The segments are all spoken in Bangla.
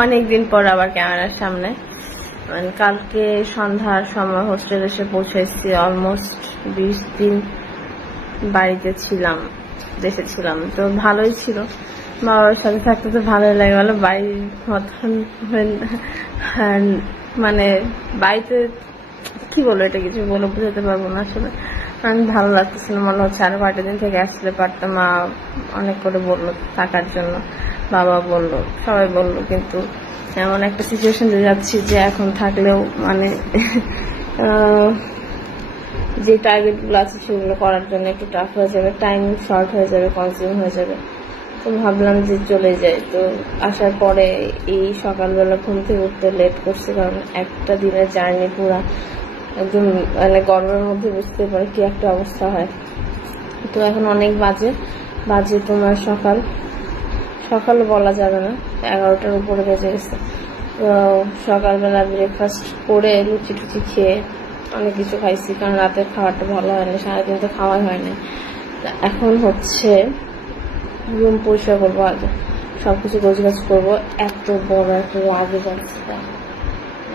অনেকদিন পর আবার ক্যামেরার সামনে। কালকে সন্ধ্যার সময় হোস্টেলে এসে পৌঁছেছি। অলমোস্ট 20 দিন বাড়িতে ছিলাম, দেশে ছিলাম, তো ভালোই ছিল। বাবার সাথে থাকতে তো ভালোই লাগে, বলো বাড়ির মতন মানে বাড়িতে কি বলবো, এটা কিছু বলে বোঝাতে পারবো না আসলে। আমি ভালো লাগতেছিল, মনে হচ্ছে আরো 5 দিন থেকে আসলে পারতাম। মা অনেক করে বললো থাকার জন্য, বাবা বললো, সবাই বললো, কিন্তু এমন একটা সিচুয়েশন যাচ্ছি যে এখন থাকলেও মানে যে টার্গেট গুলো আছে সেগুলো করার জন্য একটু টাফ হয়ে যাবে, টাইম শর্ট হয়ে যাবে, কনজিউম হয়ে যাবে। তো ভাবলাম যে চলে যাই। তো আসার পরে এই সকালবেলা ঘুম থেকে উঠতে লেট করছে, কারণ একটা দিনের জার্নি পুরা একদম মানে গরমের মধ্যে বুঝতে পারে কি একটা অবস্থা হয়। তো এখন অনেক বাজে তোমার সকাল বলা যাবে না, 11টার উপরে বেজে গেছে। তো সকালবেলা ব্রেকফাস্ট করে লুচি টুচি খেয়ে অনেক কিছু খাইছি, কারণ রাতের খাবারটা ভালো হয়নি, সারাদিন তো খাওয়াই হয়নি। এখন হচ্ছে রুম পরিষ্কার করবো, আগে সবকিছু গোছগাছ করবো। এত বড় একটা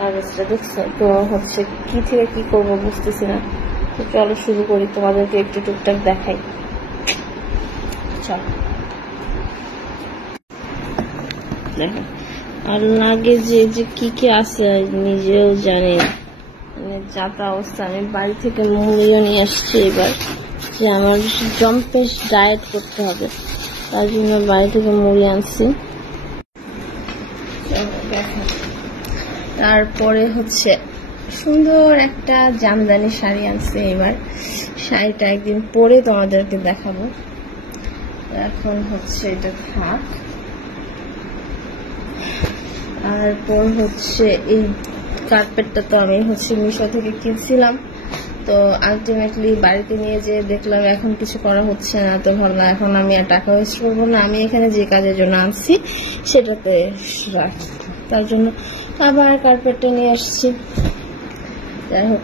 লাগেজটা দেখছো তো, হচ্ছে কি থেকে কি করবো বুঝতেছি না। তো চলো শুরু করি, তোমাদেরকে একটু টুকটাক দেখাই। চলো দেখো, আর লাগেজে যে কি আছে নিজেও জানি, মানে যাতা অবস্থা। আমি বাড়ি থেকে মুড়িও নিয়ে আসছি এবার, যে আমার জম্পেশ ডায়েট করতে হবে, তার জন্য বাড়ি থেকে মুড়ি আনছি। তারপরে হচ্ছে সুন্দর একটা জামদানি শাড়ি আনছে। এবার শাড়িটা একদিন পরে তোমাদেরকে দেখাবো। এখন হচ্ছে এটা থাক। তারপর হচ্ছে এই কার্পেটটা তো আমি হচ্ছে মিশো থেকে কিনছিলাম, তো আলটিমেটলি বাড়িতে নিয়ে যেয়ে দেখলাম এখন কিছু করা হচ্ছে না। তো ভাবলাম এখন আমি আর টাকা ওয়েস্ট করবো না, আমি এখানে যে কাজের জন্য আনছি সেটাতে রাখি। তার জন্য আবার কার্পেটটা নিয়ে আসছি। যাই হোক,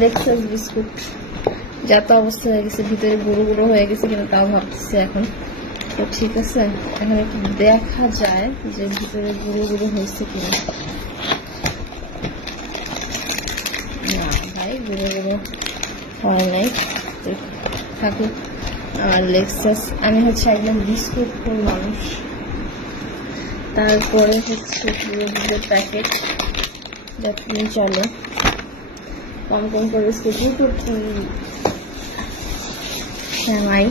লেক্সাস বিস্কুট যা তো অবস্থা হয়ে গেছে, ভিতরে গুঁড়ো গুঁড়ো হয়ে গেছে, কিন্তু তাও ভাবতেছি এখন তো ঠিক আছে। এখন একটু দেখা যায় যে ভিতরে গুঁড়ো গুঁড়ো হয়েছে কিনা। না ভাই, গুঁড়ো গুঁড়ো হয় নাই, থাকুক। আর লেক্সাস, আমি হচ্ছে একদম বিস্কুট মানুষ। তারপরে হচ্ছে দুধের প্যাকেট, যতদিন চলে কম করে বিস্কুট, সেমাই।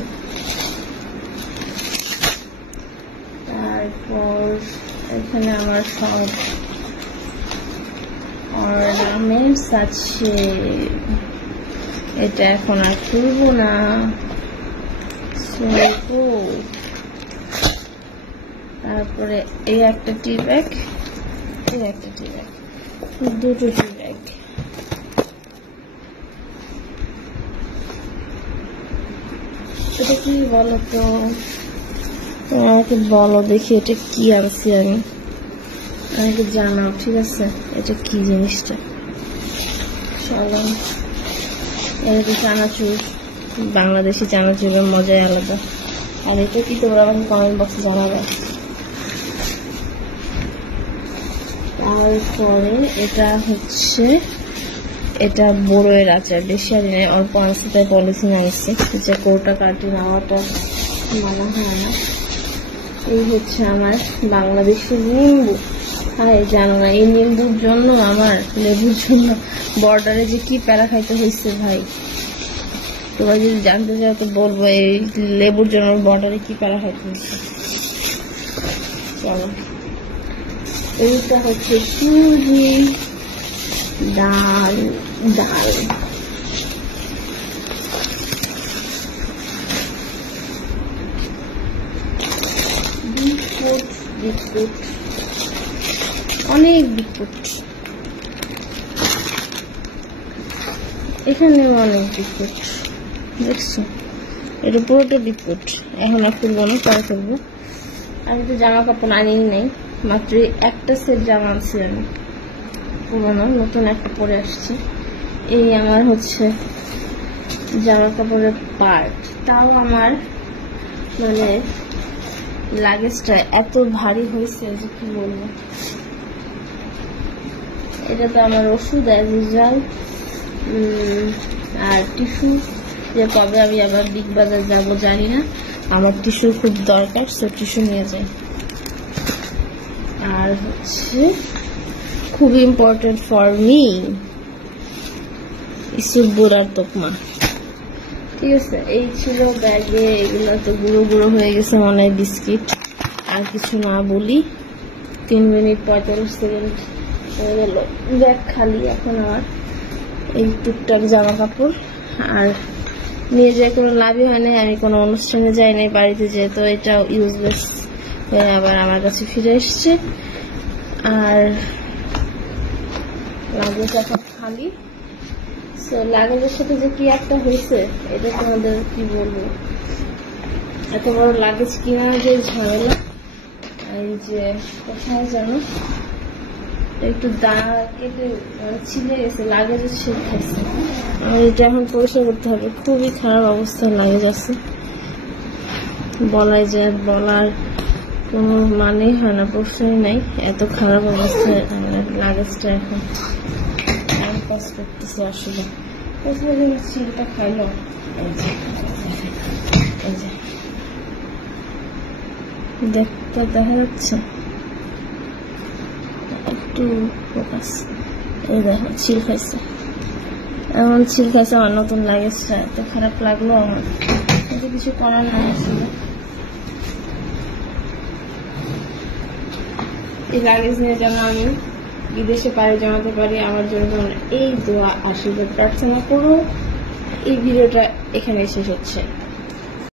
তারপর এখানে আমার সব অর্নামেন্টস আছে, এটা এখন আর খুলবো না। তারপরে এই একটা টি ব্যাগ, দুটো টি ব্যাগ। এটা কি বলো তো, আমাকে বলো দেখি এটা কি আনছি আমি, আমাকে জানাও ঠিক আছে, এটা কি জিনিসটা। চলো, এটা চানাচুর, বাংলাদেশি চানাচুরের মজাই আলাদা। আর এটা কি তোমরা আমাকে কমেন্ট বক্সে জানাবে। তারপরে এটা হচ্ছে, এটা বড়ের আচার, বেশি আর নেই, অল্প আনছি, তাই পলিথিন আনছি, যে কোটা কাটি নেওয়াটা মানা হয় না। এই হচ্ছে আমার বাংলাদেশি নিম্বু। হ্যাঁ, জানো না এই নিম্বুর জন্য আমার লেবুর জন্য বর্ডারে যে কি প্যারা খাইতে হয়েছে ভাই। তোমরা যদি জানতে চাও তো বলবো, এই লেবুর জন্য বর্ডারে কি প্যারা খাইতে হয়েছে। চলো, এইটা হচ্ছে সুজি, ডাল, বিস্কুট, অনেক বিস্কুট, এখানেও অনেক বিস্কুট দেখছো, এটা পুরোটা বিস্কুট। এখন আর খুলবো না, পরে খুলবো। আমি তো জামা কাপড় আনিনি নেই, মাত্র একটা সেট জামা আনছি আমি, পুরোনো নতুন একটা পরে আসছি। এই আমার হচ্ছে জামা কাপড়ের পার্ট, তাও আমার মানে লাগেজটা এত ভারী হয়েছে যে কি বলবো। এটাতে আমার ওষুধ অ্যাজ ইউজুয়াল, আর টিস্যু, যে কবে আমি আবার বিগ বাজার যাবো জানি না, আমার টিস্যু খুব দরকার, সো টিস্যু নিয়ে যাই। আর হচ্ছে খুব ইম্পর্টেন্ট ফর মি ইসুবুরার তোকমা। ঠিক আছে, এই ছিল ব্যাগে। এগুলো তো গুঁড়ো গুঁড়ো হয়ে গেছে মনে হয় বিস্কিট। আর কিছু না বলি, 3 মিনিট 45 সেকেন্ড হয়ে গেল, ব্যাগ খালি। এখন আমার এই টুকটাক জামা কাপড় আর নিয়ে যাই কোনো লাভই হয় নাই। আমি কোনো অনুষ্ঠানে যাই নাই বাড়িতে, যেহেতু এটাও ইউজলেস হয়ে আবার আমার কাছে ফিরে এসছে। আর লাগেজ এখন খালি। সো লাগেজের সাথে যে কি একটা হয়েছে এটা তোমাদের কি বলবো। এত বড় লাগেজ কিনা যে ঝামেলা। এই যে কোথায় জানো একটু দাঁড়া কেটে ছিলে গেছে, লাগেজও ছিঁড়ে খাইছে। আর এটা এখন পরিষ্কার করতে হবে। খুবই খারাপ অবস্থায় লাগেজ আছে, বলাই যায়, বলার কোনো মানেই হয় না, প্রশ্নই নাই। এত খারাপ অবস্থায় লাগেজটা এখন টাইম পাস করতেছে। আসলে কোথায় যেন ছিলটা খাইলো। দেখতে দেখা যাচ্ছে একটু ফোকাস। এই দেখো ছিল খাইছে, এমন ছিল খাইছে আমার নতুন লাগেজটা। এত খারাপ লাগলো আমার, কিন্তু কিছু করার নাই আসলে। এই লাগেজ নিয়ে যেন আমি বিদেশে পাড়ি জমাতে পারি, আমার জন্য এই দোয়া আশীর্বাদ প্রার্থনা করো। এই ভিডিওটা এখানে শেষ হচ্ছে।